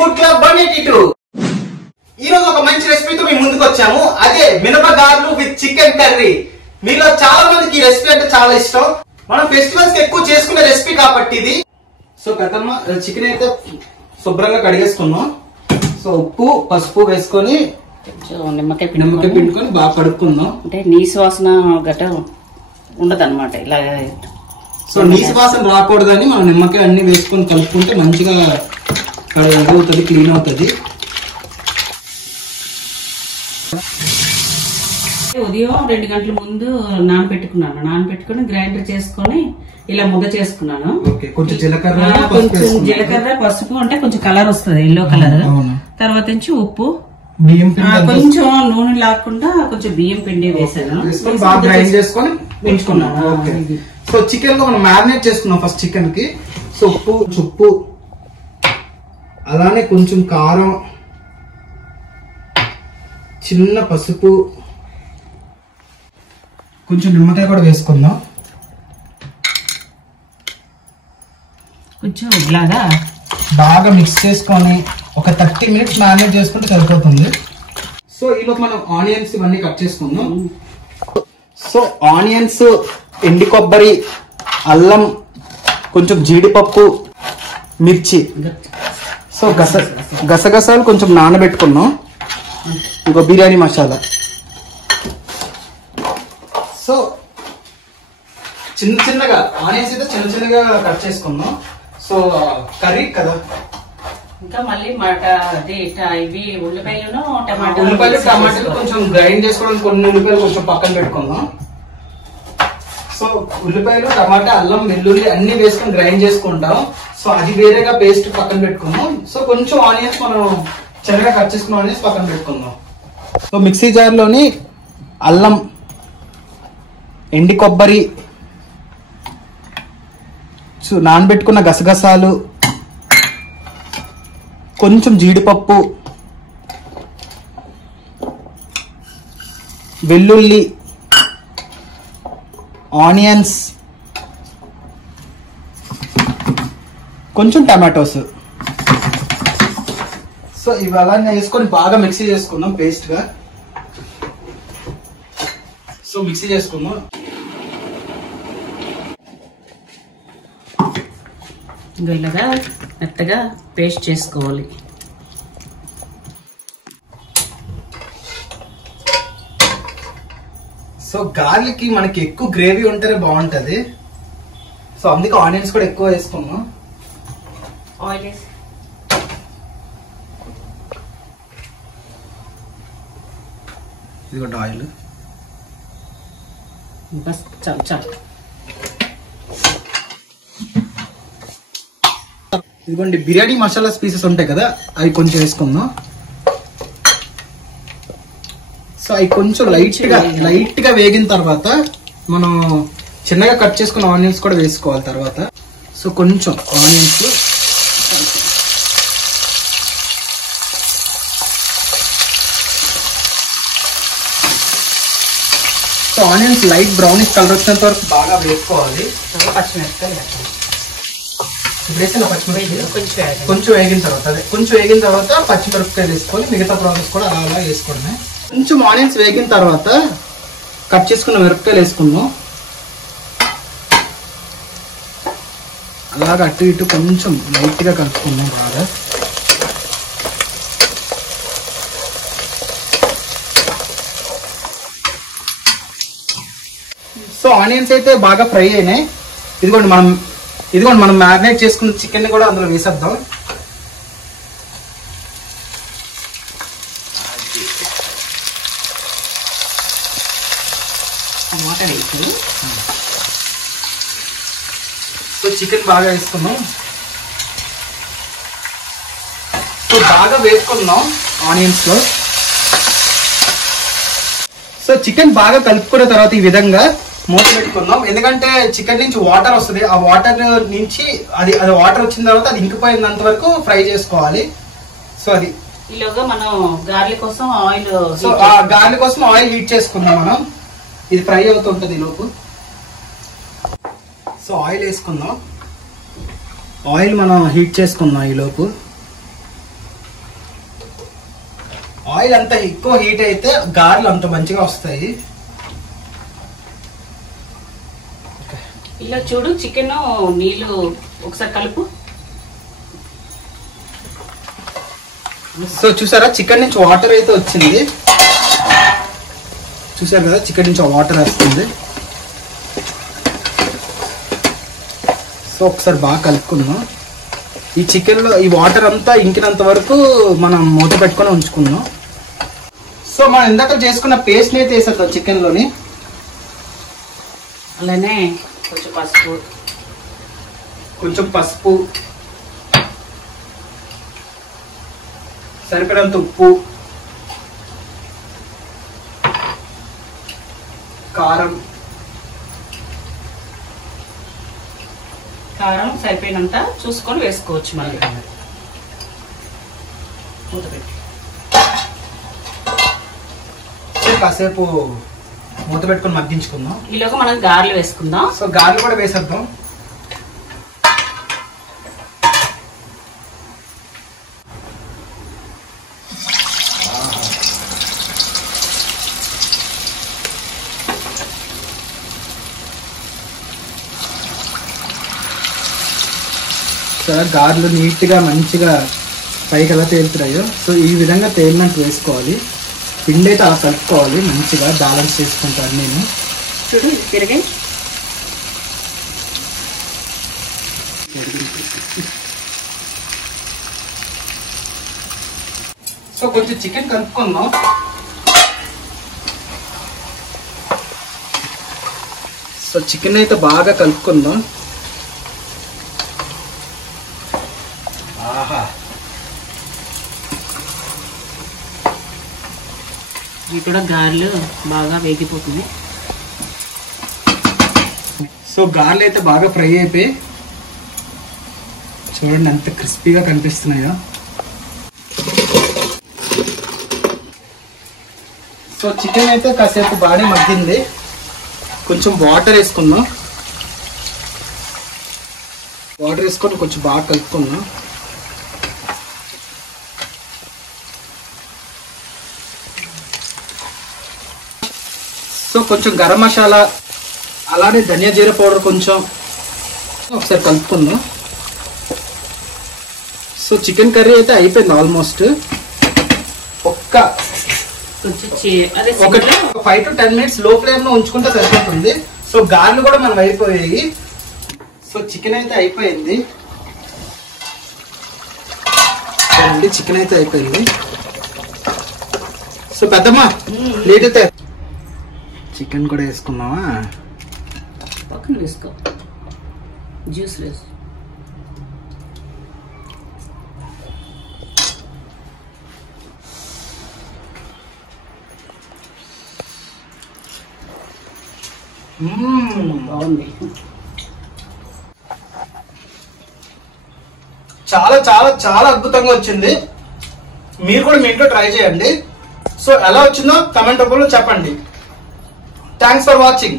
Food club 182. ఈ రోజు ఒక మంచి రెసిపీతో మేము ముందుకు వచ్చాము. అదే మినపగార్లు విత్ చికెన్ కర్రీ. మీలో చాలా మందికి ఈ రెసిపీ అంటే చాలా ఇష్టం. మనం ఫెస్టివల్స్ కి ఎక్కువ చేసుకునే రెసిపీ కాబట్టి ఇది. సో పెద్దమ్మ చికెన్ అయితే శుభ్రంగా కడిగేసుకున్నాం. సో ఉప్పు పసుపు వేసుకొని నిమ్మకాయ పిండుకొని బాగా కడుక్కుందాం. అంటే నీసు వాసన గట్ట ఉండదు అనమాట. ఇలా సో నీసు వాసన రాకూడదని మనం నిమ్మకాయ అన్ని వేసుకొని కలుపుకుంటే మంచిగా అవుతుంది, క్లీన్ అవుతుంది. ఉదయం 2 గంటల ముందు నానబెట్టుకుని గ్రైండర్ చేసుకొని ఇలా ముద్ద చేసుకున్నాను. కొంచెం జీలకర్ర పసుపు అంటే కొంచెం కలర్ వస్తుంది, ఎల్లో కలర్. తర్వాత నుంచి ఉప్పు, కొంచెం నూనె లాకుండా కొంచెం బియ్యం పిండి వేసాను. బాగా గ్రైండ్ చేసుకొని పెంచుకున్నాను. సో చికెన్ లో మనం మ్యారినేట్ చేసుకున్నాం ఫస్ట్ చికెన్ కి. సో ఉప్పు అలానే కొంచెం కారం, చిన్న పసుపు, కొంచెం నిమ్మకాయ కూడా వేసుకుందాం. కొంచెం ఇలాగా బాగా మిక్స్ చేసుకొని ఒక 30 మినిట్స్ మ్యారినేట్ చేసుకుంటే సరిపోతుంది. సో ఈలోపు మనం ఆనియన్స్ ఇవన్నీ కట్ చేసుకుందాం. సో ఆనియన్స్, ఎండి కొబ్బరి, అల్లం, కొంచెం జీడిపప్పు, మిర్చి, సో గసగసాలు కొంచెం నానబెట్టుకున్నాం. ఇంకో బిర్యానీ మసాలా. సో చిన్నగా ఆనియన్స్ అయితే చిన్నగా కట్ చేసుకున్నాం. సో కర్రీ కదా, ఇంకా మళ్ళీ ఇవి ఉల్లిపాయలు టమాటాలు కొంచెం గ్రైండ్ చేసుకోవడానికి కొన్ని ఉల్లిపాయలు కొంచెం పక్కన పెట్టుకుందాం. సో ఉల్లిపాయలు, టమాటా, అల్లం, వెల్లుల్లి అన్ని వేసుకొని గ్రైండ్ చేసుకుంటాం. సో అది వేరేగా పేస్ట్ పక్కన పెట్టుకుందాం. సో కొంచెం ఆనియన్స్ మనం చిన్నగా కట్ చేసుకున్న ఆనియన్స్ పక్కన పెట్టుకుందాం. సో మిక్సీ జార్లోని అల్లం, ఎండి కొబ్బరి, నానబెట్టుకున్న గసగసాలు, కొంచెం జీడిపప్పు, వెల్లుల్లి, ఆనియన్స్, కొంచెం టమాటోస్. సో ఇవన్నీ వేసుకొని బాగా మిక్సీ చేసుకుందాం పేస్ట్ గా. సో మిక్సీ చేసుకుందాం. ఇలాగా మెత్తగా పేస్ట్ చేసుకోవాలి. సో గార్లిక్ మనకి ఎక్కువ గ్రేవీ ఉంటేనే బాగుంటది. సో అందుకే ఆనియన్స్ కూడా ఎక్కువ వేసుకున్నాం. ఆయిల్ వేసి ఇదిగోండి ఆయిల్. చాలు. ఇదిగోండి బిర్యానీ మసాలా పీసెస్ ఉంటాయి కదా, అవి కొంచెం వేసుకుందాం. సో అవి కొంచెం లైట్ గా వేగిన తర్వాత మనం చిన్నగా కట్ చేసుకున్న ఆనియన్స్ కూడా వేసుకోవాలి తర్వాత. సో కొంచెం onions, so onions light brownish colour వచ్చినంత వరకు బాగా వేసుకోవాలి. పచ్చిమిరపకాయలు కొంచెం వేగిన తర్వాత పచ్చిమిరపకాయలు వేసుకొని మిగతా ప్రాసెస్ కూడా అలా వేసుకోవడమే. కొంచెం ఆనియన్స్ వేగిన తర్వాత కట్ చేసుకున్న మిరపకాయలు వేసుకుందాం. అలాగా అటు ఇటు కొంచెం లైట్ గా కలుపుకుందాం బాగా. సో ఆనియన్స్ అయితే బాగా ఫ్రై అయినాయి. ఇదిగోండి మనం మ్యారినేట్ చేసుకున్న చికెన్ కూడా అందులో వేసేద్దాం. టమాటా వేసి సో చికెన్ బాగా వేసుకున్నాం. సో బాగా వేసుకున్నాం ఆనియన్స్ లో. సో చికెన్ బాగా కలుపుకున్న తర్వాత ఈ విధంగా మూత పెట్టుకుందాం. ఎందుకంటే చికెన్ నుంచి వాటర్ వస్తుంది. ఆ వాటర్ నుంచి అది వాటర్ వచ్చిన తర్వాత అది ఇంకిపోయినంత వరకు ఫ్రై చేసుకోవాలి. సో అది ఈలోగా మనం గార్లిక్ కోసం ఆయిల్, సో ఆ గార్లిక్ కోసం ఆయిల్ హీట్ చేసుకుందాం మనం. ఇది ఫ్రై అవుతుంటది ఈలోపు. సో ఆయిల్ వేసుకుందాం. ఆయిల్ మనం హీట్ చేసుకుందాం ఈలోపు. ఆయిల్ అంత ఎక్కువ హీట్ అయితే గారెలు అంత మంచిగా వస్తాయి. ఇలా చూడు చికెన్ నీళ్ళు ఒకసారి కలుపు. సో చూసారా చికెన్ నుంచి వాటర్ అయితే వచ్చింది. చూసారు కదా చికెన్ నుంచి వాటర్ వస్తుంది. సో ఒకసారి బాగా కలుపుకుందాం. ఈ చికెన్ లో ఈ వాటర్ అంతా ఇంకినంత వరకు మనం మూత పెట్టుకొని ఉంచుకుందాం. సో మనం ఇందాక చేసుకున్న పేస్ట్ అయితే వేసేద్దాం చికెన్ లోని. అలానే కొంచెం పసుపు, సరిపడంత ఉప్పు, కారం సరిపోయినంత చూసుకొని వేసుకోవచ్చు. మళ్ళీ కాసేపు మూత పెట్టుకొని మగ్గించుకుందాం. ఈలోగా మనం గారెలు వేసుకుందాం. సో గారెలు కూడా వేసేద్దాం. గారెలు నీట్ గా మంచిగా పైకి ఎలా తేలుతున్నాయో సో ఈ విధంగా తేలినట్టు వేసుకోవాలి. పిండి అయితే అలా కలుపుకోవాలి మంచిగా బ్యాలెన్స్ చేసుకుంటాను నేను. చూడు తిరిగి సో కొంచెం చికెన్ కలుపుకుందాం. సో చికెన్ అయితే బాగా కలుపుకుందాం. ఆహా ఇవి కూడా గారెలు బాగా వేగిపోతుంది. సో గారెలు అయితే బాగా ఫ్రై అయిపోయి చూడండి ఎంత క్రిస్పీగా కనిపిస్తున్నాయో. సో చికెన్ అయితే కాసేపు బాగా మగ్గింది. కొంచెం వాటర్ వేసుకుందాం. వాటర్ వేసుకొని కొంచెం బాగా కలుపుకుందాం. సో కొంచెం గరం మసాలా అలానే ధనియా జీరా పౌడర్ కొంచెం ఒకసారి కలుపుకుందాం. సో చికెన్ కర్రీ అయితే అయిపోయింది ఆల్మోస్ట్. ఒక 5 to 10 minutes లో ఫ్లేమ్ లో ఉంచుకుంటే సరిపోతుంది. సో గారెలు కూడా మనం అయిపోయాయి. సో చికెన్ అయితే అయిపోయింది. చికెన్ అయితే అయిపోయింది. సో పెద్దమ్మా లేట్ అయితే చికెన్ కూడా వేసుకున్నావా? పక్కన వేసుకో జ్యూస్ వేసు. బాగుంది. చాలా చాలా చాలా అద్భుతంగా వచ్చింది. మీరు కూడా మీ ఇంట్లో ట్రై చేయండి. సో ఎలా వచ్చిందో కమెంట్ రూపంలో చెప్పండి. Thanks for watching.